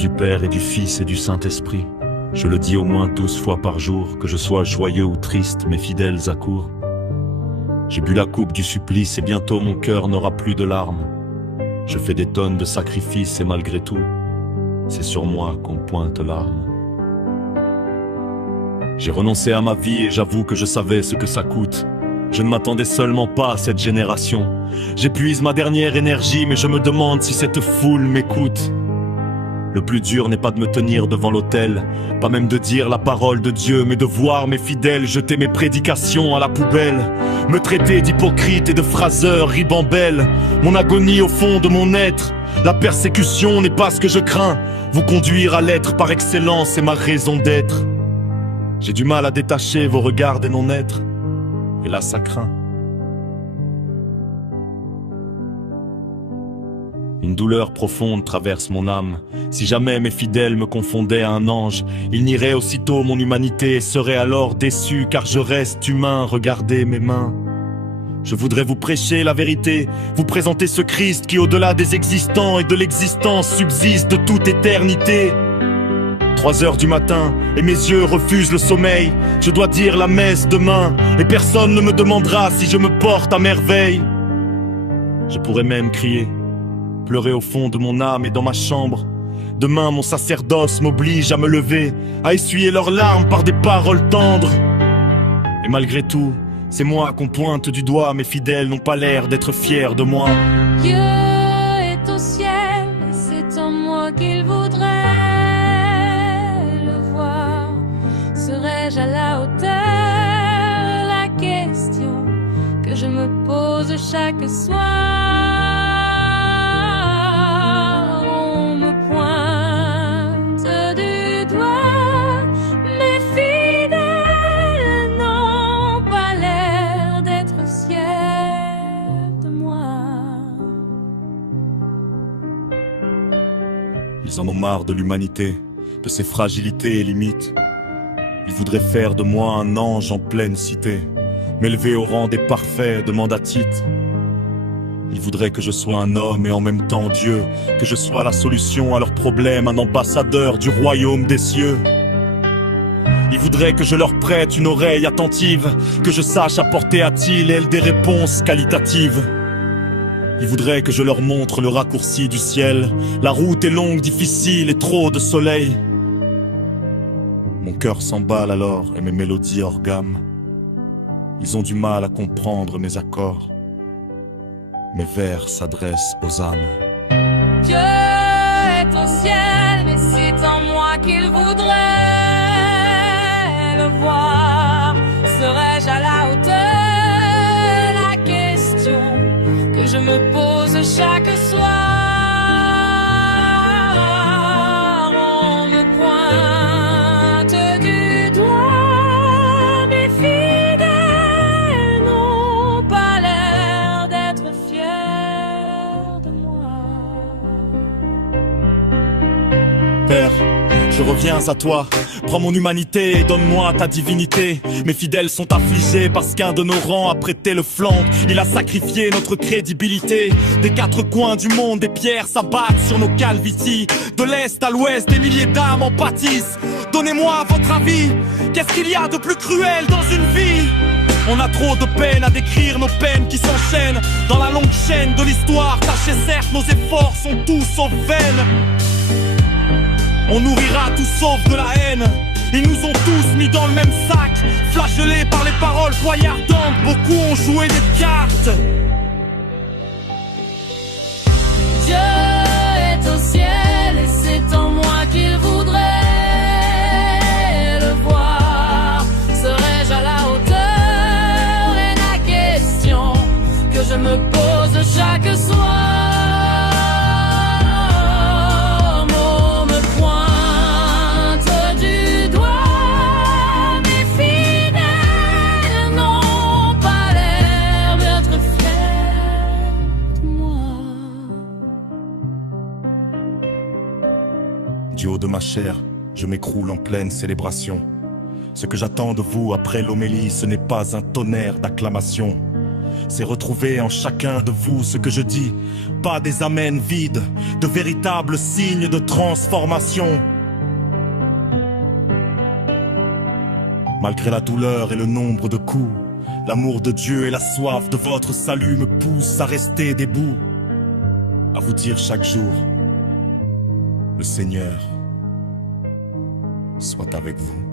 du Père et du Fils et du Saint-Esprit. Je le dis au moins 12 fois par jour, que je sois joyeux ou triste, mes fidèles accourent. J'ai bu la coupe du supplice et bientôt mon cœur n'aura plus de larmes. Je fais des tonnes de sacrifices et malgré tout, c'est sur moi qu'on pointe l'arme. J'ai renoncé à ma vie et j'avoue que je savais ce que ça coûte. Je ne m'attendais seulement pas à cette génération. J'épuise ma dernière énergie, mais je me demande si cette foule m'écoute. Le plus dur n'est pas de me tenir devant l'autel, pas même de dire la parole de Dieu, mais de voir mes fidèles jeter mes prédications à la poubelle, me traiter d'hypocrite et de phraseur ribambelle. Mon agonie au fond de mon être, la persécution n'est pas ce que je crains. Vous conduire à l'être par excellence est ma raison d'être. J'ai du mal à détacher vos regards des non-êtres, et là ça craint. Une douleur profonde traverse mon âme. Si jamais mes fidèles me confondaient à un ange, ils nieraient aussitôt mon humanité et seraient alors déçus car je reste humain. Regardez mes mains. Je voudrais vous prêcher la vérité, vous présenter ce Christ qui au-delà des existants et de l'existence subsiste de toute éternité. 3 heures du matin et mes yeux refusent le sommeil. Je dois dire la messe demain et personne ne me demandera si je me porte à merveille. Je pourrais même crier, pleurer au fond de mon âme et dans ma chambre. Demain mon sacerdoce m'oblige à me lever, à essuyer leurs larmes par des paroles tendres. Et malgré tout, c'est moi qu'on pointe du doigt. Mes fidèles n'ont pas l'air d'être fiers de moi. Dieu est au ciel, c'est en moi qu'il voudrait le voir. Serais-je à la hauteur? La question que je me pose chaque soir. Ils en ont marre de l'humanité, de ses fragilités et limites. Ils voudraient faire de moi un ange en pleine cité, m'élever au rang des parfaits, demanda Tite. Ils voudraient que je sois un homme et en même temps Dieu, que je sois la solution à leurs problèmes, un ambassadeur du royaume des cieux. Ils voudraient que je leur prête une oreille attentive, que je sache apporter à Tille des réponses qualitatives. Ils voudraient que je leur montre le raccourci du ciel. La route est longue, difficile et trop de soleil. Mon cœur s'emballe alors et mes mélodies orgament. Ils ont du mal à comprendre mes accords. Mes vers s'adressent aux âmes. Dieu est au ciel, mais c'est en moi qu'il voudrait le voir. Serais-je à la hauteur? La question que je me pose chaque soir. On me pointe du doigt. Mes fidèles n'ont pas l'air d'être fiers de moi. Père, je reviens à toi. Prends mon humanité et donne-moi ta divinité. Mes fidèles sont affligés parce qu'un de nos rangs a prêté le flanc. Il a sacrifié notre crédibilité. Des 4 coins du monde, des pierres s'abattent sur nos calvities. De l'est à l'ouest, des milliers d'âmes en pâtissent. Donnez-moi votre avis. Qu'est-ce qu'il y a de plus cruel dans une vie? On a trop de peine à décrire nos peines qui s'enchaînent dans la longue chaîne de l'histoire. Tâchez certes, nos efforts sont tous sauf vaines. On nourrira tout sauf de la haine. Ils nous ont tous mis dans le même sac, flagellés par les paroles poignardantes. Beaucoup ont joué des cartes. Dieu est au ciel et c'est en moi qu'il voudrait le voir. Serais-je à la hauteur? Et la question que je me pose chaque soir. Du haut de ma chair, je m'écroule en pleine célébration. Ce que j'attends de vous après l'homélie, ce n'est pas un tonnerre d'acclamations. c'est retrouver en chacun de vous ce que je dis. Pas des amens vides, de véritables signes de transformation. Malgré la douleur et le nombre de coups, l'amour de Dieu et la soif de votre salut me poussent à rester debout, à vous dire chaque jour, le Seigneur soit avec vous.